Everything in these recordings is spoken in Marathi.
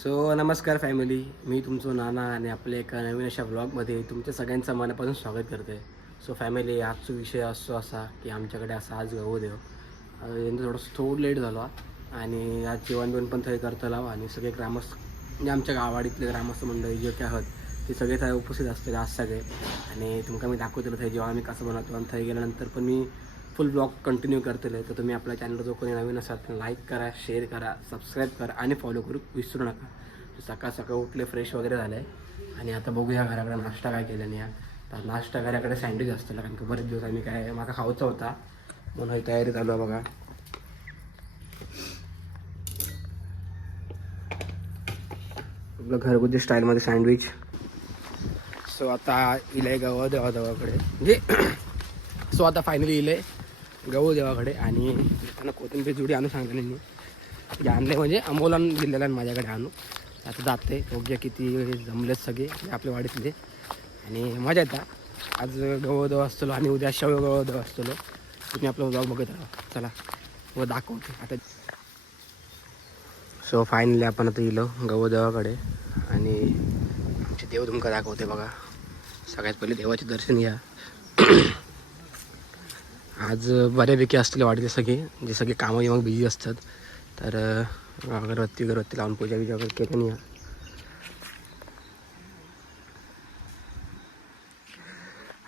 सो नमस्कार फॅमिली मी तुमचं नाना आणि आपल्या एका नवीन अशा ब्लॉगमध्ये तुमच्या सगळ्यांचं मनापासून स्वागत करते सो फॅमिली आजचा विषय असतो असा की आमच्याकडे असा आज गहू देव. यांचं थोडंसं थोडं लेट झालो. आणि आज जेवण बिवण पण थंय करता लाव. आणि सगळे ग्रामस्थ म्हणजे आमच्या गावाडीतले ग्रामस्थ मंडळी जे काय आहोत ते सगळे थंय उपस्थित असतील आज सगळे. आणि तुमका मी दाखवतो थंय जेव्हा आम्ही कसं बनवतो आणि थंय गेल्यानंतर पण मी फुल ब्लॉग कंटिन्यू करतले तर तुम्ही आपल्या चॅनलवर जो कोणी नवीन असाल तर लाईक करा शेअर करा सबस्क्राईब करा आणि फॉलो करू विसरू नका. सकाळ सकाळ उठले फ्रेश वगैरे झालं. आहे आणि आता बघूया घराकडे नाश्ता काय केला नाही तर नाश्ता घराकडे सँडविच असतं कारण की बरेच दिवस आम्ही काय माझा खाऊचा होता. म्हणून ही तयारी चालू आहे बघा. आपलं घरगुती स्टाईलमध्ये सँडविच सो आता इलंय गवळ देवा देवाकडे म्हणजे सो आता फायनली इलंय गहू देवाकडे आणि त्यांना कोथिंबीर जुडी आणून सांगितलं मी. आणले म्हणजे अमोलान दिलेला आहे माझ्याकडे आणू आता जाते योग्य किती जमलेत सगळे आपल्या वाडीतले. आणि मजा येतात आज गहू देव असतो आणि उद्या शव गहू देव असतो तुम्ही आपला ब्लॉग बघत राहा. चला व दाखवते. आता सो फायनली आपण आता येलो गहू देवाकडे. आणि आमचे देव तुमका दाखवते बघा. सगळ्यात पहिले देवाचे दर्शन घ्या. आज बऱ्यापैकी असतील वाटते सगळे. जे सगळे कामं मग बिझी असतात. तर अगरबत्ती अगरबत्ती लावून पूजा बिजा वगैरे केलं नाही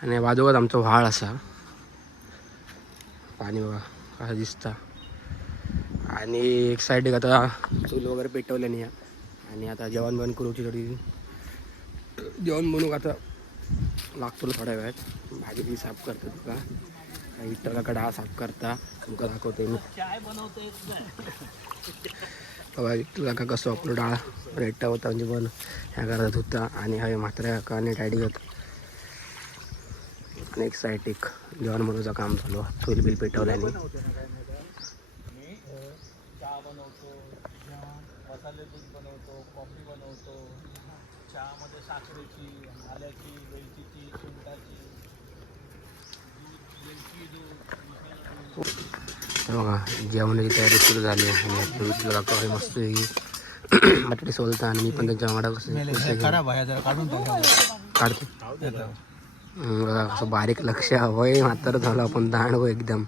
आणि बाजूबाज आमचा व्हाळ असा. पाणी बघा असं दिसता. आणि एक साईड एक आता चूल वगैरे पेटवलं नाही आणि आता जेवण बन करूची थोडी. जेवण बनवू आता लागतो थोड्या वेळात. भाजी बी साफ करतो तुका विठ्ठलाकडे हा साफ करता. तुमका दाखवते मी. बाबा विठ्ठल काका कसं आपलं डाळ रेट्टा होता म्हणजे बन. ह्या घरात होता आणि हवे म्हाताऱ्या काका आणि डॅडी होत. आणि एक साईड एक जेवण बनवूचं काम चालू. चूल बिल पेटवल्याने मसाले दूध बनवतो कॉफी बनवतो चहामध्ये साखरेची आल्याची वेलचीची चिमटाची दूध वेलची दूध तर बघा जेवणाची तयारी सुरू झाली आहे. मस्त बटाटे सोलता आणि मी पण त्यांच्या वाडा काढतो. बघा कसं बारीक लक्ष हवंय म्हातारं झालं आपण दाण हो एकदम.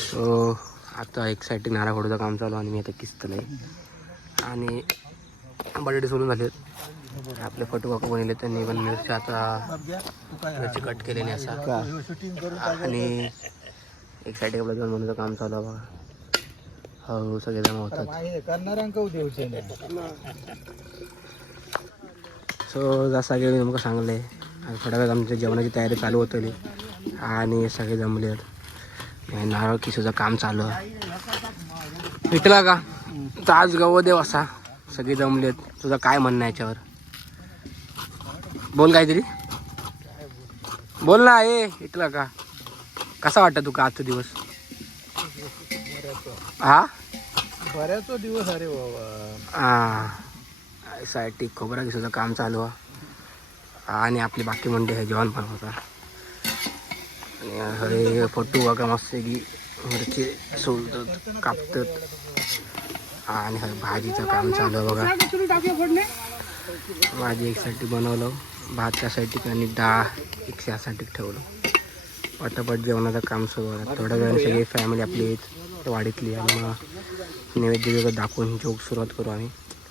सो आता एक साईड नारा फोडूचं काम चालू आणि मी आता किस्तलं आहे आणि बटाटे सोडून झालेत. आपले फोटो काका बनले त्यांनी पण मिरच्या आता मिरची कट केलेली असा. आणि एक साईड आपलं जेवण बनवण्याचं काम चालू आहे बघा. हळूहळू सगळे जमा होतात. करणाऱ्यांका देऊचे सो जसं मी तुमका सांगले आता थोड्या वेळात आमच्या जेवणाची तयारी चालू होतली. आणि सगळे जमले आणि नारळ किसूचं काम चालू आहे. भेटला का? तर आज गवदेव असा. सगळे जमलेत. तुझं काय म्हणणं आहे याच्यावर? बोल काहीतरी. बोल ना ए भेटला का? कसा वाटतं तुका आजचा दिवस? हा? बऱ्याच दिवस अरे बाबा. हा. साठी खोबरा किसूचं काम चालू आहे. आणि आपली बाकी मंडळी आहे जेवण बनवता आणि हरे फोटो बघा मस्त की मिरची सोलतात कापतात. आणि हरे भाजीचं काम चालू आहे बघा. भाजी एकसाठी बनवलं. भात त्यासाठी आणि डाळ एकशासाठी ठेवलं. पटापट जेवणाचं काम सुरू आहे थोड्या वेळाने सगळी फॅमिली आपली वाढीतली आणि मग नैवेद्य वगैरे दाखवून जोक सुरुवात करू आम्ही.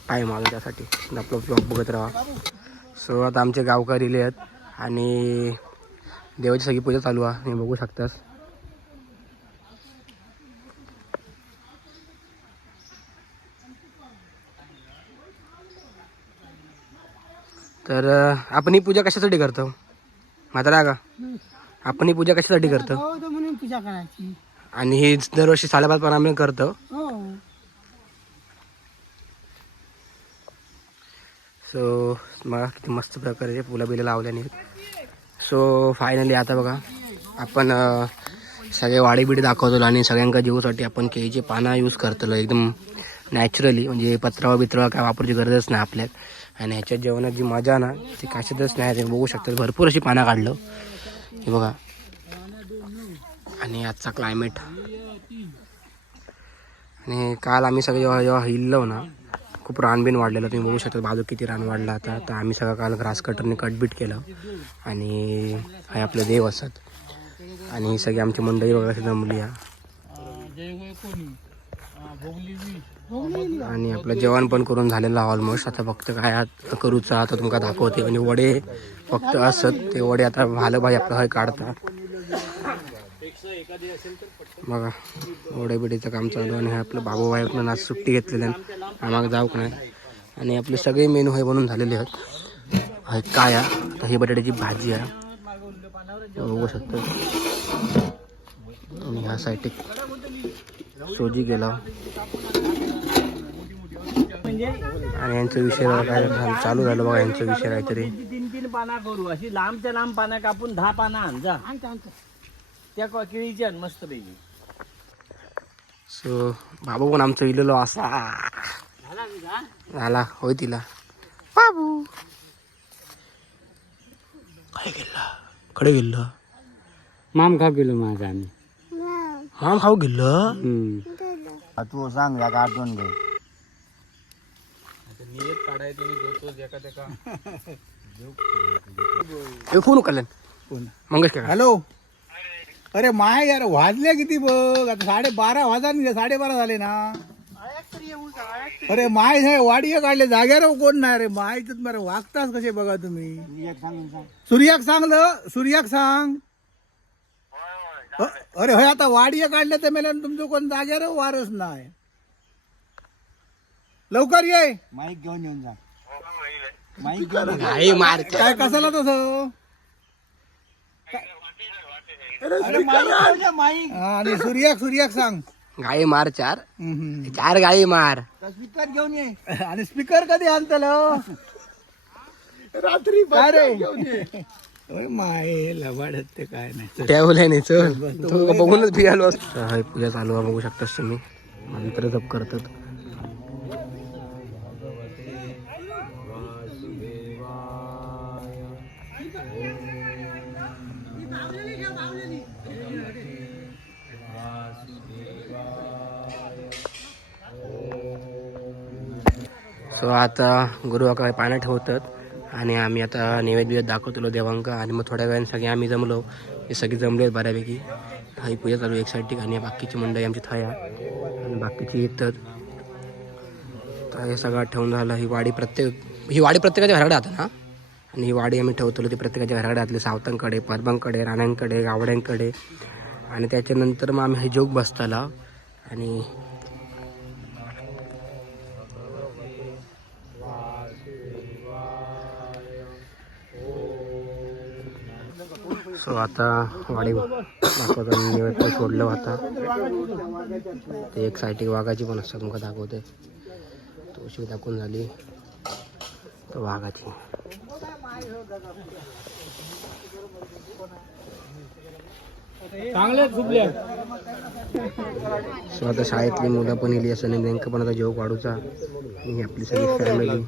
पाय आलो त्यासाठी. आपलं ब्लॉग बघत राहा. सुरुवात आमचे गावकरीले आहेत. आणि देवाची सगळी पूजा चालू आहे. हे बघू शकतास. तर आपण ही पूजा कशासाठी करतो? म्हातारा का आपण ही पूजा कशासाठी करतो? म्हणून पूजा करायची. आणि ही दरवर्षी साडेपाच पण आम्ही करतो. हो. सो मला किती मस्त प्रकारे फुलं बिलं लावल्याने सो फायनली आता बघा आपण अं, सगळे वाडी बिडी दाखवतो आणि सगळ्यांका जीवसाठी आपण केळीची पानं यूज करतो एकदम नॅचरली म्हणजे पत्रावा बित्रावा काय वापरायची गरजच नाही आपल्यात. आणि ह्याच्यात जेवणात जी मजा ना ती काशातच नाही. तुम्ही बघू शकता भरपूर अशी पानं काढलं. हे बघा. आणि आजचा क्लायमेट आणि काल आम्ही सगळे जेव्हा जेव्हा हिललो ना खूप रानबीन वाढलेलं. तुम्ही बघू शकता बाजू किती रान वाढला आता. तर आम्ही सगळं काल ग्रास कटरने कटबीट केलं. आणि हे आपले देव असत आणि ही सगळी आमची मंडळी वगैरे अशी जमली आहे आणि आपलं जेवण पण करून झालेलं ऑलमोस्ट आता फक्त काय करूचा आता तुमका दाखवते. आणि वडे फक्त असत. ते वडे आता भालं भाई आपलं हय काढतात. बघा वडे बिडीचं काम चालू आणि हे आपलं बाबूबाई आपलं आज सुट्टी घेतलेली आहे. आम्हाला जाऊक नाही. आणि आपले सगळे मेनू हे बनून झालेले आहेत. हे काय. आता ही बटाट्याची भाजी आहे. बघू शकतो. आणि ह्या साईड सोजी गेला आणि यांचा विषय काय चालू झालं बघा यांचा विषय काहीतरी. तीन तीन पाना करू अशी लांबच्या लांब पाना कापून दहा पाना आण जा. त्या क- केळीची आण मस्त पैकी. सो बाबू पण आमचं इलेलो असा. झाला होय तिला. बाबू. काय गेला कडे गेलं. माम खा गेलो माझा आम्ही. माम खाऊ गेलं? तू सांग या कार्टून घे फोन उकलन मंगेश हॅलो. अरे माय यार वाजले किती बघ. आता साडे बारा वाजा साडेबारा झाले ना. अरे माय हे वाडिये काढले जाग्यावर कोण नाही रे? माय तर मरे वागताच कसे बघा तुम्ही? सूर्याक सांगलं सूर्याक सांग. अरे होय आता वाडिये काढले तर मेल्या तुमचं कोण जाग्यावर वारच नाही. लवकर ये. माईक घेऊन येऊन जा. माईक घेऊन मार काय कसाला तसं? अरे माईक घेऊन ये, माईक. हा, आणि सूर्याक सूर्याक सांग. गाई मार चार. हम्म. चार गाई मार. स्पीकर घेऊन ये. आणि स्पीकर कधी आणतल? रात्री काय रे? ओय माय लबाडत ते काय नाही. ठेवलंय नाही चल. तू बघूनच हाय पूजा चालू आहे बघू शकतास तुम्ही. मंत्र जप करतात. सो आता गुरु पाण्या ठेवतात आणि आम्ही आता नैवेद्य दाखवतो देवांका आणि मग थोड्या वेळाने सगळे आम्ही जमलो. हे सगळे जमले आहेत बऱ्यापैकी. ही पूजा चालू एक साईड ठिकाणी बाकीची मंडळी आमची थया आणि बाकीची येतात. तर हे सगळं ठेवून झालं. ही वाडी प्रत्येक ही वाडी प्रत्येकाच्या घराकडे आता ना? आणि ही वाडी आम्ही ठेवतो ती प्रत्येकाच्या घराकडे घातली सावतांकडे परबांकडे राण्यांकडे गावड्यांकडे. आणि त्याच्यानंतर मग आम्ही हे जोग बसताला आणि सो आता वाडी दाखवतो निवेदन सोडलं आता. ते एक साईड वाघाची पण असतात तुमका दाखवते. तुळशी दाखवून झाली. तर वाघाची. सो आता शाळेतली मुलं पण येली असं नाही नेमकं पण आता जेव काढूचा आणि ही आपली सगळी फॅमिली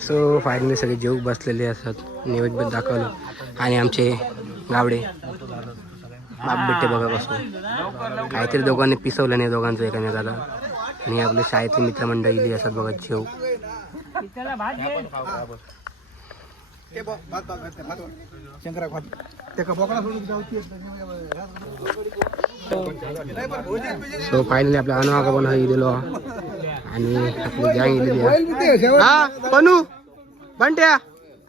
सो फायनली सगळे जेव बसलेले असतात नैवेद्य दाखवलं. आणि आमचे गावडे. बाप बिट्टे बघा कसं काहीतरी दोघांनी पिसवलं नाही दोघांचं एकाने झालं आणि आपले शाळेतली मित्रमंडळी असतात बघा जेव त्याला भात घे. ते बघ. शंकरा. ते का बोकडा सोडून सो फायनली आपल्या अनुवाका पण हवी दिलो आणि आपली गँग इलेली आहे. हा पनू बंट्या.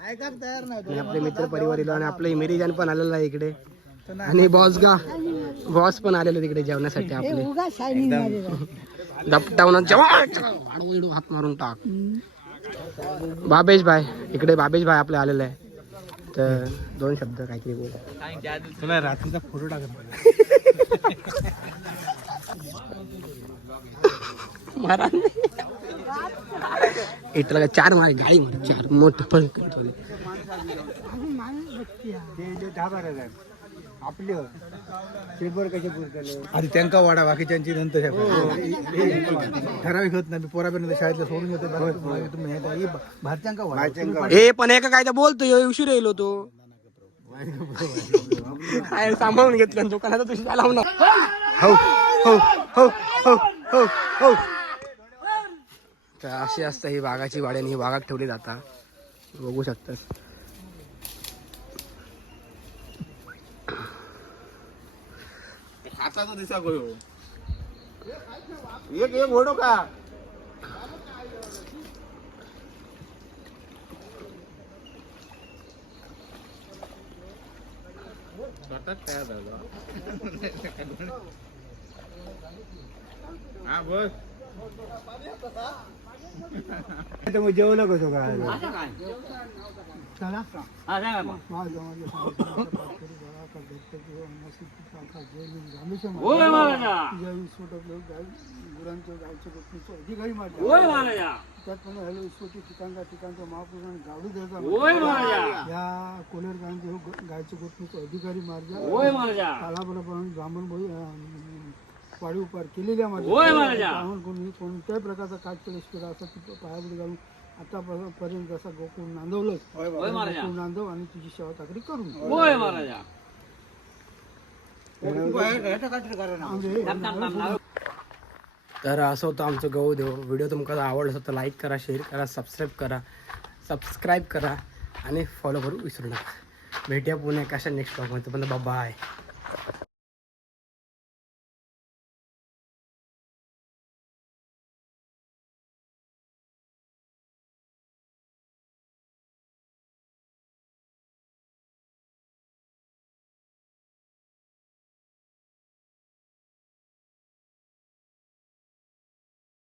ऐकाक तयार नाही आणि आपले मित्र परिवार इलो आणि आपलं मिरीजान पण आलेलं आहे इकडे. आणि बॉस गा बॉस पण आलेले तिकडे जेवण्यासाठी आपले. दपटावून जेवण हात मारून टाक. बाबेश भाई इकडे बाबेश भाई आपले आलेले आहे. तर दोन शब्द काहीतरी बोल. तुला रात्रीचा फोटो टाकत मारा इटला चार मार गाडी मार चार मोठं पण आपले पुरतले आधी त्यांका वाडा बाकीच्यांची नंतर ठराविक होत नाही मी पोरापर्यंत शाळेतलं सोडून येतो बाकी तुम्ही- तुम्ही हे काय- हे भारतीयांका वाडा ए पण एका काय तर बोलतोय उशीर येलो तो. काय सांभाळून घेतलं दुकानात तुझी लावून हो हो हो हो हो हो. तर अशी असतं ही बागाची वाडी आणि ही बागात ठेवली जाता. बघू शकतास हाताचा दिसा गयो एक एक ओढो का हा बस मग जेवलं कसं काय चला हा सांगा मग होय महाराजा. होय महाराजा होय महाराजा. या कोलेर गायचे गायच्या गोष्टीचे अधिकारी महाराजा. कालाबरोबर ब्राह्मण भाई वाढी उपार केलेल्या माझ्या होय महाराजा. ब्राह्मण कोणी कोणत्याही प्रकारचा काटकलेश केला असं तू पायापुढे घालून आतापर्यंत जसा गोकुळ नांदवलंच. होय महाराजा. गोकुळ नांदव आणि तुझी सेवा चाकरी करून. होय महाराजा. तर असं होतं आमचं गहू देव. व्हिडिओ तुमका आवडला असेल तर लाईक करा शेअर करा सबस्क्राईब करा. सबस्क्राईब करा आणि फॉलो करू विसरू नका. भेटूया पुन्हा कशा नेक्स्ट ब्लॉगमध्ये पण बाय